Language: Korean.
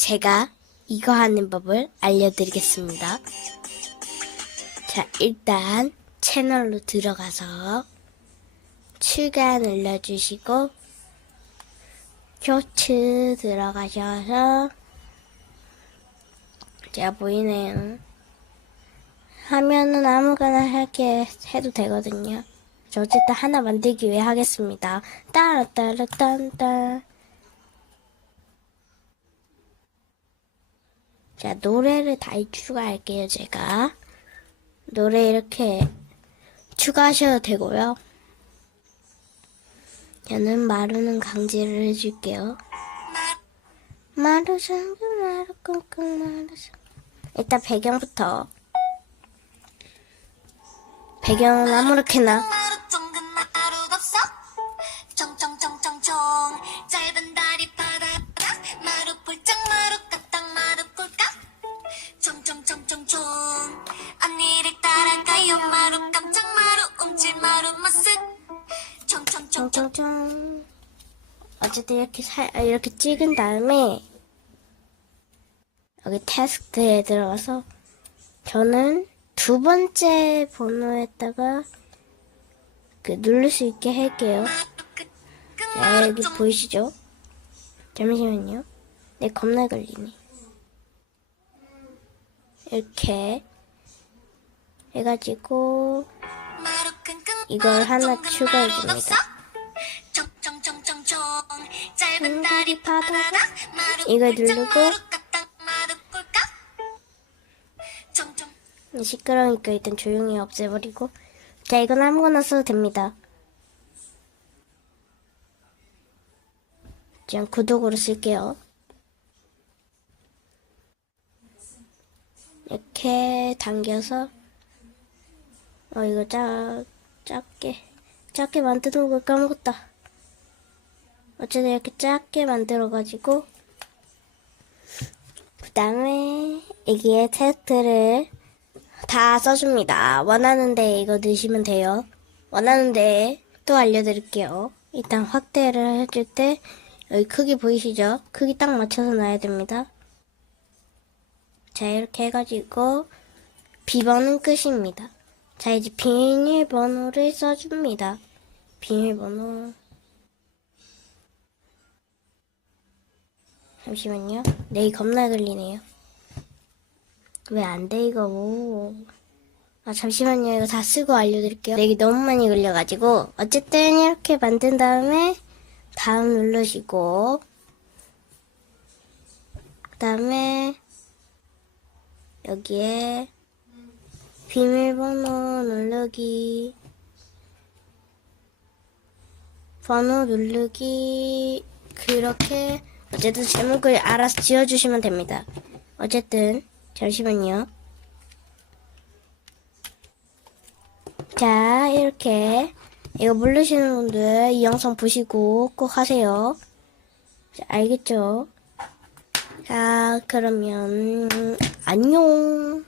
제가 이거 하는 법을 알려드리겠습니다. 자, 일단 채널로 들어가서 추가 눌러주시고 쇼츠 들어가셔서 제가 보이네요. 하면은 아무거나 할게 해도 되거든요. 저 어쨌든 하나 만들기 위해 하겠습니다. 따라따라딴따. 자, 노래를 다 추가할게요, 제가. 노래 이렇게 추가하셔도 되고요. 저는 마루는 강제를 해줄게요. 마루 상주 마루 끙끙 마루 상 일단 배경부터 배경은 아무렇게나 쫑쫑쫑 어쨌든 이렇게 살 이렇게 찍은 다음에 여기 테스트에 들어가서 저는 두 번째 번호에다가 그 누를 수 있게 할게요. 자 여기 보이시죠? 잠시만요. 내 겁나 걸리네. 이렇게 해가지고 이걸 하나 마루 쫑근 추가해 마루 줍니다. 마루 이걸 누르고 시끄러우니까 일단 조용히 없애버리고. 자 이건 아무거나 써도 됩니다. 그냥 구독으로 쓸게요. 이렇게 당겨서 어 이거 작 작게. 작게 만드는 걸 까먹었다 어쨌든 이렇게 작게 만들어 가지고 그 다음에 여기에 테스트를 다 써줍니다. 원하는데 이거 넣으시면 돼요. 원하는데 또 알려드릴게요. 일단 확대를 해줄 때 여기 크기 보이시죠? 크기 딱 맞춰서 놔야 됩니다. 자 이렇게 해가지고 비번은 끝입니다. 자 이제 비밀번호를 써줍니다. 비밀번호 잠시만요. 네 겁나 걸리네요. 왜 안 돼 이거 뭐. 아 잠시만요 이거 다 쓰고 알려드릴게요 렉이 너무 많이 걸려가지고 어쨌든 이렇게 만든 다음에 다음 누르시고 그 다음에 여기에 비밀번호 누르기 번호 누르기 그렇게 어쨌든 제목을 알아서 지어주시면 됩니다 어쨌든 잠시만요. 자, 이렇게 이거 모르시는 분들 이 영상 보시고 꼭 하세요. 자, 알겠죠? 자, 그러면 안녕.